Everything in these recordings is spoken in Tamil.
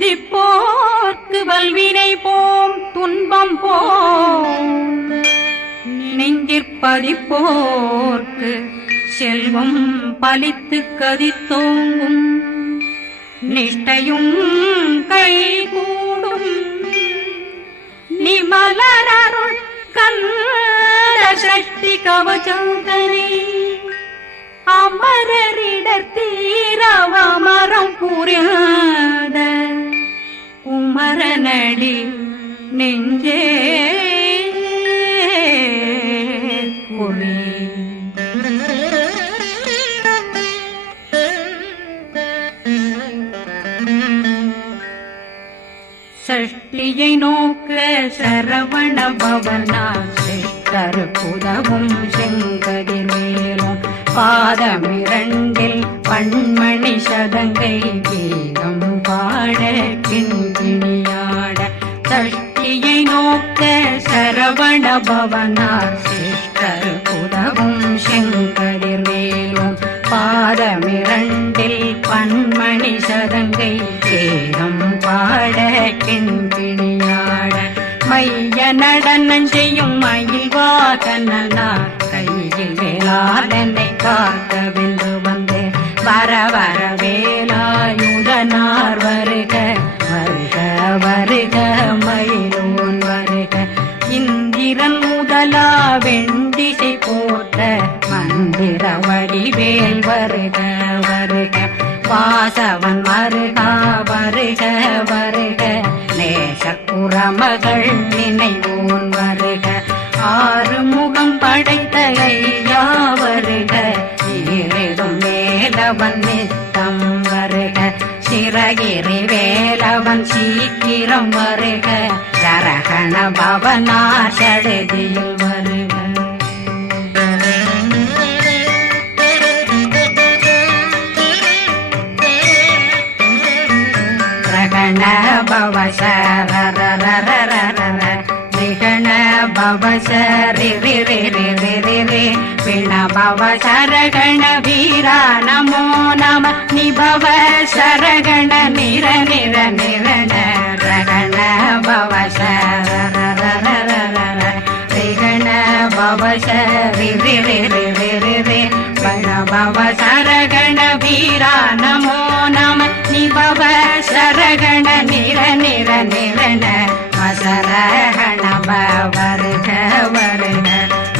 சிந்திப்போர்க்கு வல்வினை போம் துன்பம் போம். நெஞ்சிற்பதிப்போர்க்கு செல்வம் பலித்து கதித்தோங்கும் நிஷ்டையும் கை கூடும் நிமலரருள் கந்த சக்தி கவச்சந்தனை அமரரிடர் தீரவமரம் புரியாத குமரனடி நெஞ்சே குழி சஷ்டியை நோக்க சரவண பவனா சிஷ்டர் புதவும் செங்கதிர் மேலும் பாதமிரண்டில் பண்மணி சதங்கை கீதம் பாட பின் சரவண பவனா சிஷ்டர் புதவும் செங்கதிர் மேலும் பாதமிரண்டில் பன்மணி சதங்கை கேரம் பாட கிண்பிணியாட மைய நடனம் செய்யும் மயில்வாகனா கையில் வேளாதனை காக்க வென்று வந்து. வர வர வேலாயுதனார் வருக வருக வருக மயிலோன் இந்திரன் முதலா வெண்டிசை போட்ட மந்திர வடிவேல் வருக வருக. வாசவன் வருக வருக. வருக நேசக்குறமகள் நினை சரகண பவனா சடுதியில் வருக. ரகண பவ நிகண பவ சரி பிண பவ சரகண வீரா நமோ நம நிபவ சரகண நிர நிர. நிரண ரகண பவ சரரரரரர ரிகண பவ சரி பண பவ சரகண வீரா நமோ நம நிபவ சரகண நிர நிர நிரண மசரகண வருக வருக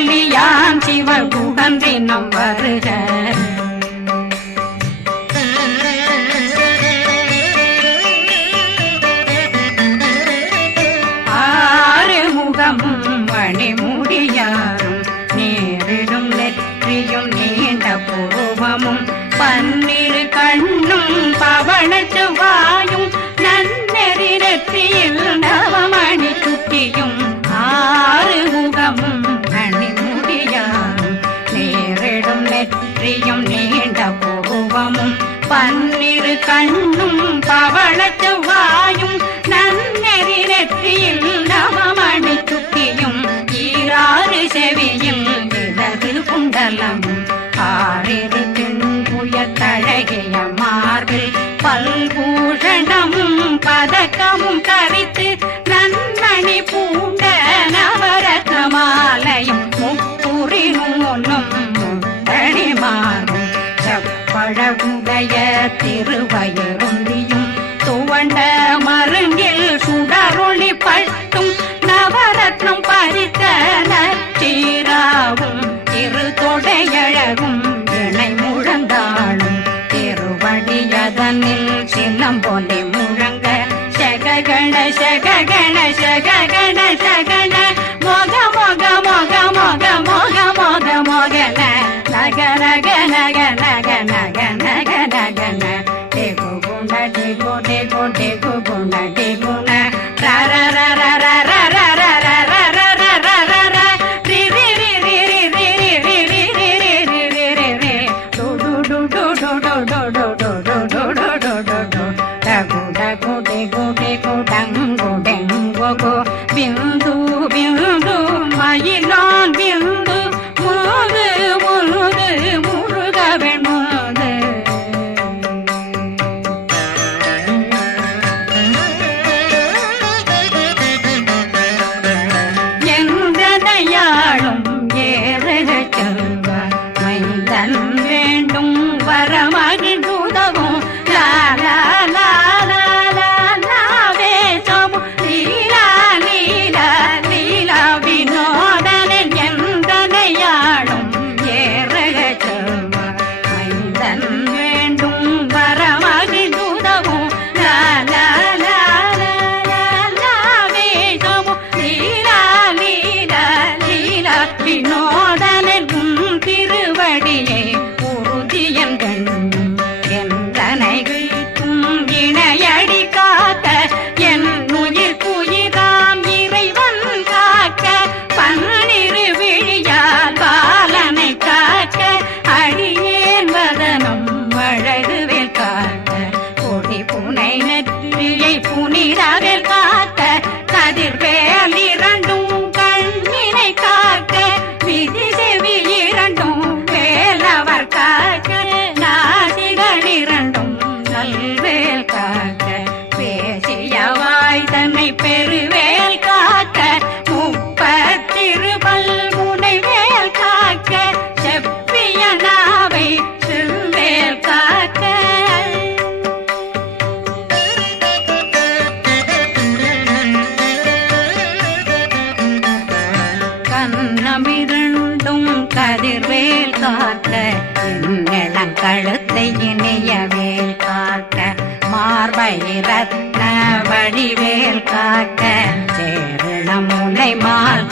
குண்டலியான் சிவகுகந்தினம் வருக. கண்ணும் பவள செவ்வாயும் திருவயருந்தியும் துவண்ட மருங்கில் சுடரொளி பட்டும் நவரத்னம் பறித்த நச்சீராவும் திரு தொடையழகும் இணை முழந்தாளும். திருவடியதனில் சின்னம் போலே முழங்க சககண சககண சககண சகண மோக மோக மோக மோக மோக மோக மோகன நக நக நக நக நக நக நக.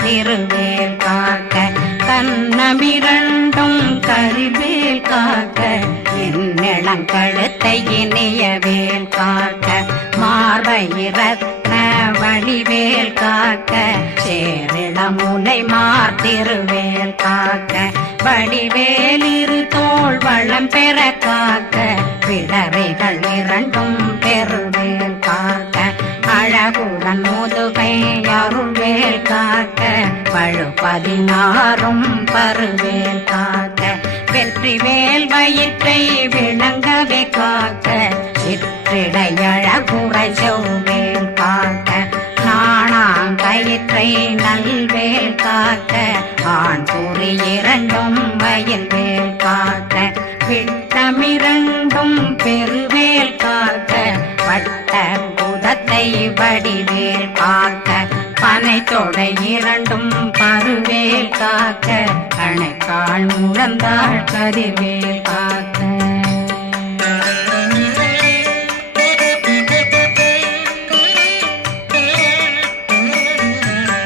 திருவேல் காக்க. கண்ணமிரண்டும் கரிவேல் காக்க. என்னிளங்கழுத்தை இனியவேல் காக்க. மார்பயிரத்ன வழிவேல் காக்க. சேரிளமுனை மார் திருவேல் காக்க. வடிவேலிரு தோல் வளம் பெற காக்க. பிளவைகள் இரண்டும் பெருவேல் அழகுடன் முதுகை அருள்வேல் காக்க பழு பதினாறும் பருவேல் காக்க வெற்றி வேல் வயிற்றை விளங்கவே கா அன்னை இரண்டும் பருவேல் காக்க அணைக்காள் முழந்தாள் கதிர்வேல் காக்க.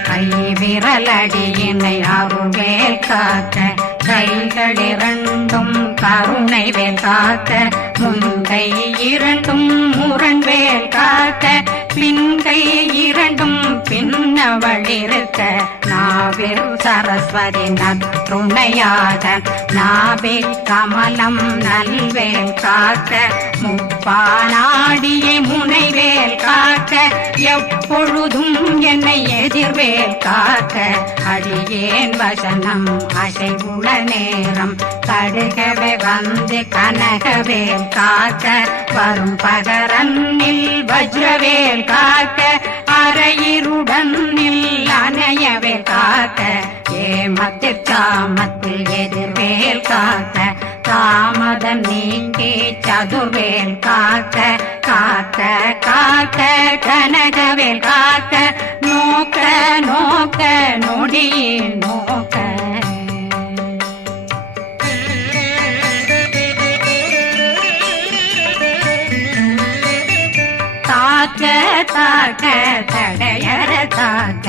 கை விரலடியினை அருவேல் காக்க கைகளிரண்டும் கருணை வேல் காக்க முன் கை இரண்டும் முரண் வேல் காக்க பின்கை இரண்டும் பின்னவளிருக்க நாவில் சரஸ்வதி நற்றுணையாக நாவில் கமலம் நல்வேன் காக்க முப்பானாடியை முனைவேல் காக்க எப்பொழுதும் என்னை எதிர்வேல் காக்க. அடியேன் வசனம் அசைவுள நேரம் கடுகவே வந்து கனகவேல் காக்க. வரும் பகரன்னில் வஜ்ரவேல் காக்க அரையிருடன் அணையவே காக்க. ஏமத்தில் காமத்தில் எதிர்வேல் காக்க தாமதம் நீக்கி சதுர்வேல் காக்க காக்க காக்க கனகவேல் காக்க நோக்க நோக்க நொடியில் நோக்க. தாக்க தாக்க தடையற தாக்க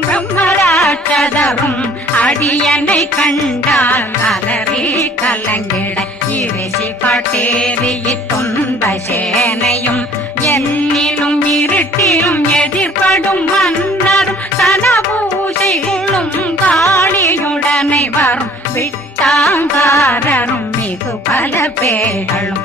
பிரம்மராட்சதரும் அடியனை கண்டால் அலறி கலங்கிட இறைசி பட்டேறி துன்ப சேனையும் என்னிலும் இருட்டிலும் எதிர்படும் மன்னரும் தனபூசைகளும் காளியுடனை வரும். விட்டாங்காரரும் மிகு பல பேர்களும்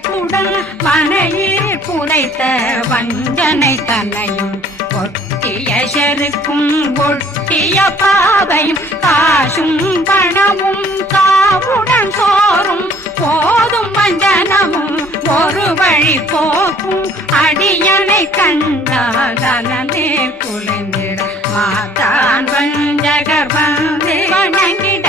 கலசத்துடன் பனையில் புனைத்த வஞ்சனை தன்னையும் ஒட்டிய செருக்கும் ஒட்டிய பாவையும் காசும் பணமும் காவுடன் சோறும். போதும் வஞ்சனமும் ஒரு வழி போக்கும். அடியனை கண்டாதனே குளிந்திட மாதான் வஞ்சகர் வந்து வணங்கிட.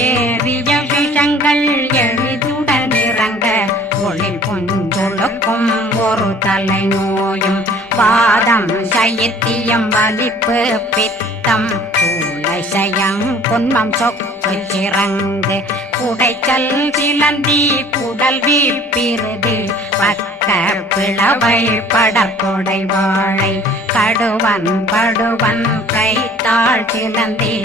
ஏறிய விஷங்கள் எளிதுடன் இறங்க ஒளில் பொஞ்சொழுக்கும் ஒரு தலை நோயும் பாதம் சைத்தியம் வலிப்பு பித்தம். சயம் பொன்மம் சொக்கு சிறந்து. குடைச்சல் சிலந்தி குடல் வீப்பிருது பக்க பிளவை படற்கொடை வாழை. கடுவன் படுவன் கைத்தாள் சிலந்தி.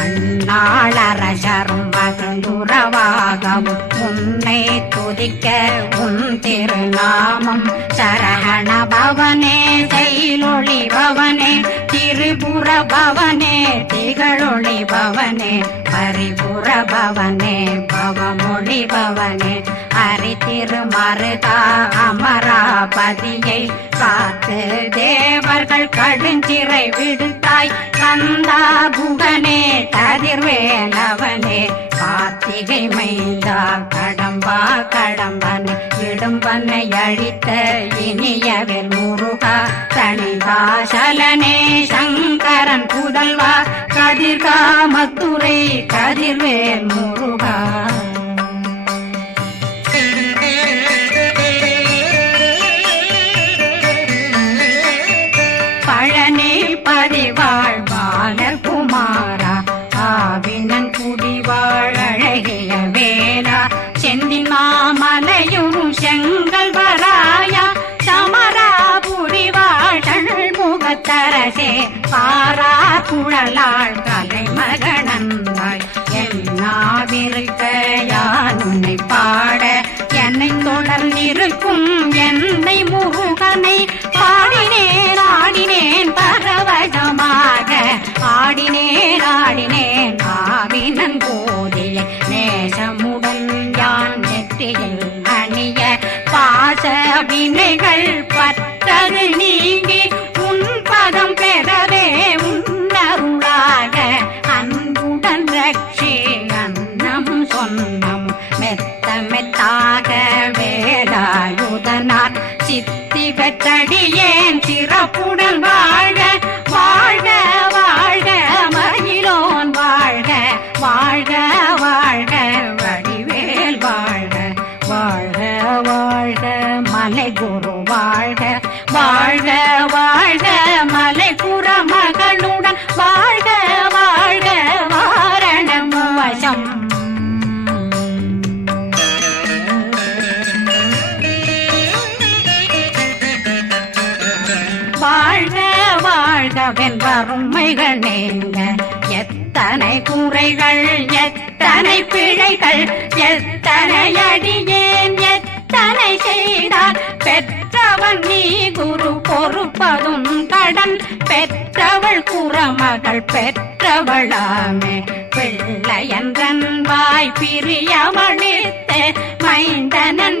நாளரசரும் மகிழ்ந்துறவாகவும் உன்னை துதிக்க உன் திருநாமம் சரகண பவனே செயலொளி பவனே திரிபுர பவனே திகழொளி பவனே பரிபுர பவனே பவமொழி பவனே. ஹரி திருமருதா அமராபதியை காத்து தேவர்கள் கடுஞ்சிறை விடுத்தாய். கந்தா புகனே கதிர்வேலவனே கார்த்திகை மைந்தா கடம்பா கடம்பனை இடும்பனை அழித்த இனியவில் முருகா தனிகாசலனே சங்கரன் புதல்வா கதிர்காமத்துறை கதிர்வேல் முருகா. குழலாள் கலை மகனந்தாய். என்னாவிருக்க யான் உன்னை பாட என்னை தொடர்ந்திருக்கும் என்னை முருகனை பாடினேன் ஆடினேன் பரவசமாக. ஆடினேன் ஆடினேன் ஆவினன் போதிய நேசமுடன் யான் நெற்றியில் அணிய பாச வினைகள் பத்தது நீங்கி பெற்றடியேன் சிறப்பு பிழைகள் எத்தனை அடியேன் எத்தனை செய்தார்? பெற்றவன் நீ குரு பொறுப்பதும் கடன் பெற்றவள் குறமகள் பெற்றவளாமே. பிள்ளையன்றன் வாய் பிரியவழித்த மைந்தனன்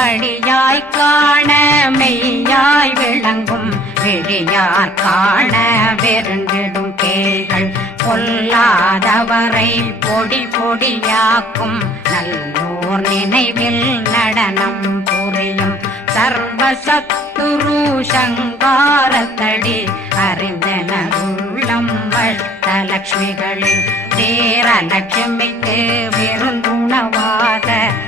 படியாய் காண மெய்யாய் விளங்கும் விழியார் காண வெருண்டிடும் கேள்கள் பொல்லாதவரை பொடி பொடியாக்கும் நல்லோர் நினைவில் நடனம் புரியும் சர்வசத்துரு சங்காரத்தடி அறிந்தன உள்ளம் அறிந்தனருள்ளம் வட்டலட்சுமிகளின் தேரலட்சுமிக்கு விருந்துணவாக ஊர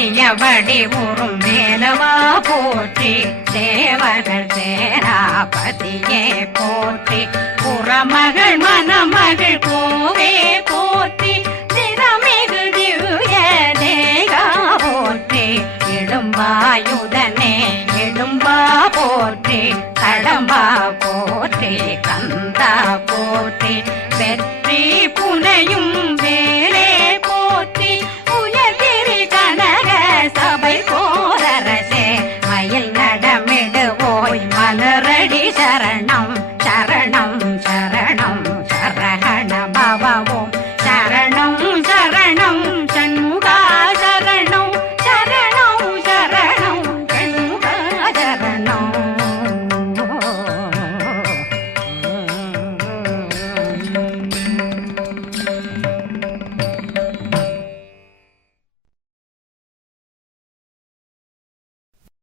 செய்யபடி உறும் மேலவா போற்றி தேவர்கள் சேராபதியே போற்றி. புறமகள் மணமகள் கோவே போற்றி திறமிகு திவ்ய தேகா போற்றி. இடும்பாயுதனே இடும்பா போற்றி. தடம்பா போற்றி கந்தா போற்றி. வெற்றி புனையும்